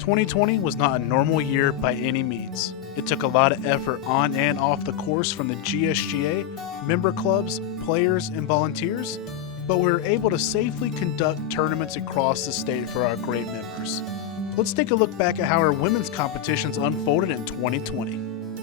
2020 was not a normal year by any means. It took a lot of effort on and off the course from the GSGA, member clubs, players, and volunteers, but we were able to safely conduct tournaments across the state for our great members. Let's take a look back at how our women's competitions unfolded in 2020.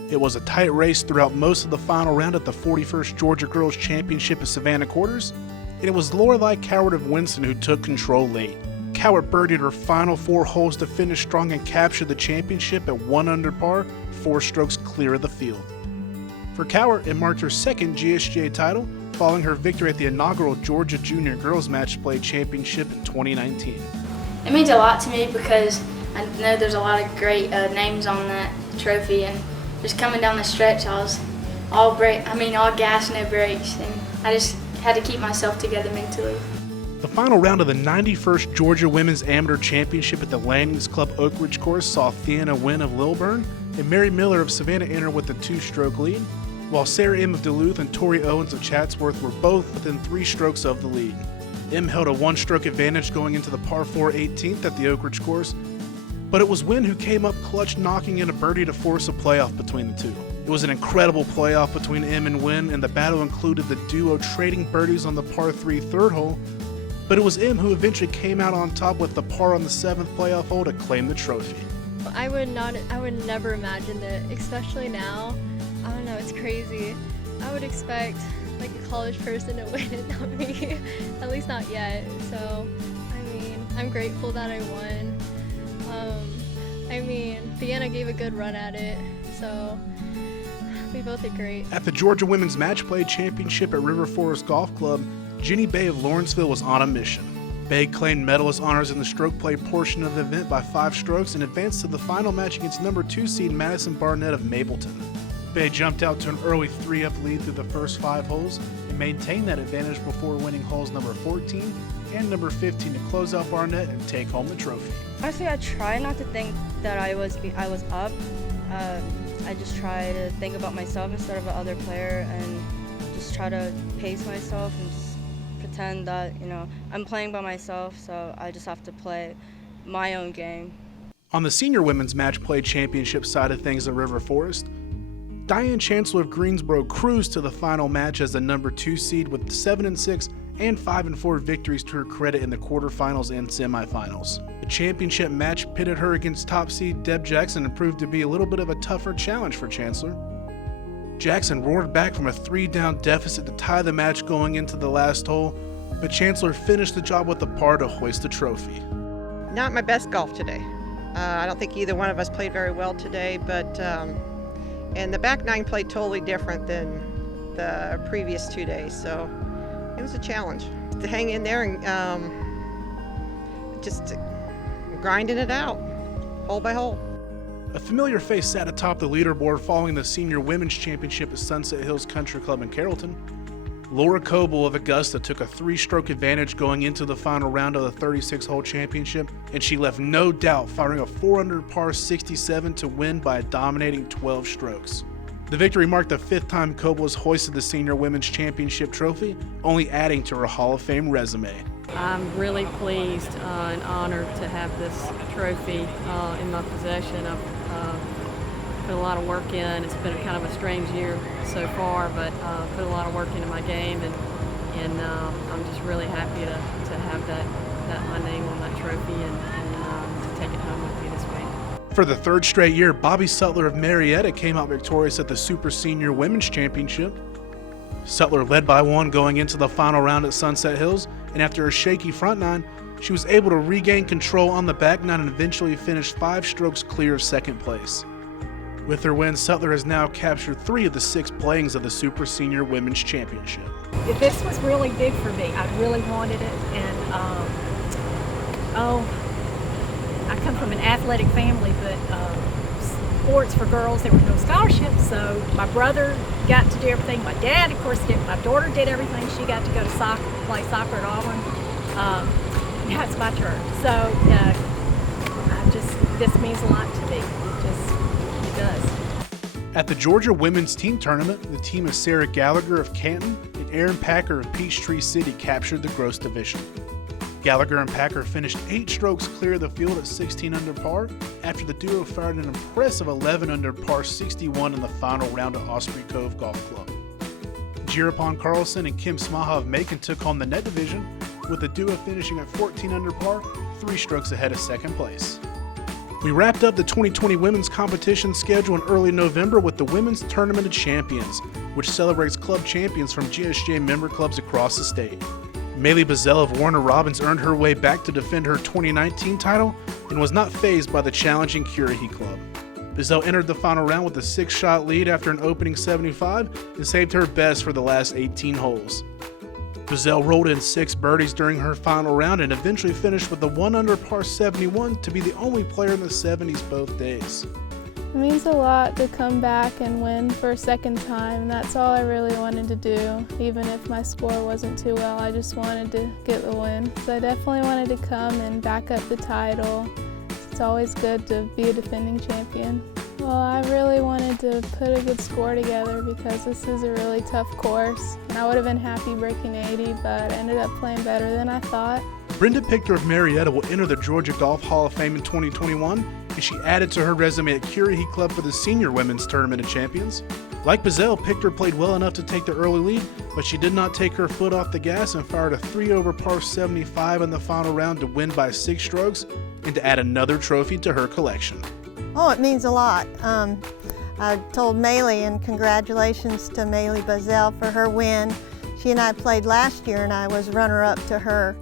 It was a tight race throughout most of the final round at the 41st Georgia Girls Championship at Savannah Quarters, and it was Lorelei Coward of Winston who took control late. Coward birdied her final 4 holes to finish strong and capture the championship at 1 under par, 4 strokes clear of the field. For Coward, it marked her second GSGA title, following her victory at the inaugural Georgia Junior Girls Match Play Championship in 2019. It means a lot to me because I know there's a lot of great names on that trophy, and just coming down the stretch, I was all gas, no brakes, and I just had to keep myself together mentally. The final round of the 91st Georgia Women's Amateur Championship at the Landings Club Oak Ridge course saw Theana Wynn of Lilburn and Mary Miller of Savannah enter with a 2-stroke lead, while Sarah M. of Duluth and Tori Owens of Chatsworth were both within 3 strokes of the lead. M held a 1-stroke advantage going into the par 4 18th at the Oak Ridge course, but it was Wynn who came up clutch, knocking in a birdie to force a playoff between the two. It was an incredible playoff between M and Wynn, and the battle included the duo trading birdies on the par 3 third hole, but it was M who eventually came out on top with the par on the 7th playoff hole to claim the trophy. I would never imagine that, especially now. I don't know, it's crazy. I would expect like a college person to win it, not me, at least not yet. So, I'm grateful that I won. Theana gave a good run at it, so we both did great. At the Georgia Women's Match Play Championship at River Forest Golf Club, Jenny Bay of Lawrenceville was on a mission. Bay claimed medalist honors in the stroke play portion of the event by 5 strokes and advanced to the final match against number 2 seed Madison Barnett of Mableton. Bay jumped out to an early 3-up lead through the first 5 holes and maintained that advantage before winning holes number 14 and number 15 to close out Barnett and take home the trophy. Honestly, I try not to think that I was up. I just try to think about myself instead of the other player and just try to pace myself and just pretend that, I'm playing by myself, so I just have to play my own game. On the Senior Women's Match Play Championship side of things at River Forest, Diane Chancellor of Greensboro cruised to the final match as the number 2 seed with 7-6 and 5-4 victories to her credit in the quarterfinals and semifinals. The championship match pitted her against top seed Deb Jackson and proved to be a little bit of a tougher challenge for Chancellor. Jackson roared back from a 3-down deficit to tie the match going into the last hole, but Chancellor finished the job with a par to hoist the trophy. Not my best golf today. I don't think either one of us played very well today, but and the back 9 played totally different than the previous 2 days, so it was a challenge to hang in there and just grinding it out, hole by hole. A familiar face sat atop the leaderboard following the Senior Women's Championship at Sunset Hills Country Club in Carrollton. Laura Coble of Augusta took a 3-stroke advantage going into the final round of the 36-hole championship, and she left no doubt, firing a 4-under par 67 to win by a dominating 12 strokes. The victory marked the 5th time Coble has hoisted the Senior Women's Championship trophy, only adding to her Hall of Fame resume. I'm really pleased and honored to have this trophy in my possession. I've put a lot of work in. It's been kind of a strange year so far, but put a lot of work into my game, and I'm just really happy to have that my name on that trophy and to take it home with me this week. For the 3rd straight year, Bobby Sutler of Marietta came out victorious at the Super Senior Women's Championship. Sutler led by 1 going into the final round at Sunset Hills, and after a shaky front 9, she was able to regain control on the back 9 and eventually finished 5 strokes clear of 2nd place. With her win, Sutler has now captured 3 of the 6 playings of the Super Senior Women's Championship. This was really big for me. I really wanted it, and I come from an athletic family, but sports for girls, there were no scholarships, so my brother got to do everything. My dad, of course, did. My daughter did everything. She got to go to soccer, play soccer at Auburn. Now it's my turn. So this means a lot to me. It does. At the Georgia Women's Team Tournament, the team of Sarah Gallagher of Canton and Aaron Packer of Peachtree City captured the Gross Division. Gallagher and Packer finished 8 strokes clear of the field at 16 under par after the duo fired an impressive 11 under par 61 in the final round at Osprey Cove Golf Club. Jirapon Carlson and Kim Smaha of Macon took home the net division, with the duo finishing at 14 under par, 3 strokes ahead of second place. We wrapped up the 2020 women's competition schedule in early November with the Women's Tournament of Champions, which celebrates club champions from GSGA member clubs across the state. Maylie Bazelle of Warner Robins earned her way back to defend her 2019 title and was not fazed by the challenging Curie Club. Bazelle entered the final round with a 6-shot lead after an opening 75 and saved her best for the last 18 holes. Bazelle rolled in 6 birdies during her final round and eventually finished with a 1 under par 71 to be the only player in the 70s both days. It means a lot to come back and win for a second time, and that's all I really wanted to do. Even if my score wasn't too well, I just wanted to get the win. So I definitely wanted to come and back up the title. It's always good to be a defending champion. Well, I really wanted to put a good score together because this is a really tough course. And I would have been happy breaking 80, but I ended up playing better than I thought. Brenda Pichter of Marietta will enter the Georgia Golf Hall of Fame in 2021, and she added to her resume at Curie Club for the Senior Women's Tournament of Champions. Like Bazelle, Pichter played well enough to take the early lead, but she did not take her foot off the gas and fired a 3 over par 75 in the final round to win by 6 strokes and to add another trophy to her collection. Oh, it means a lot. I told Maylie, and congratulations to Maylie Bazelle for her win. She and I played last year, and I was runner-up to her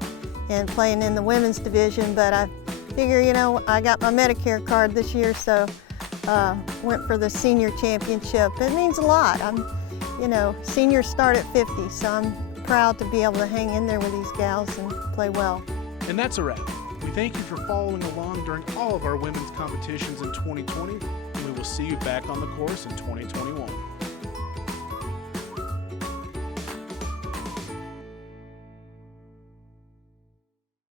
in playing in the women's division, but I figure, I got my Medicare card this year, so went for the senior championship. It means a lot. Seniors start at 50, so I'm proud to be able to hang in there with these gals and play well. And that's a wrap. We thank you for following along during all of our women's competitions in 2020, and we will see you back on the course in 2021.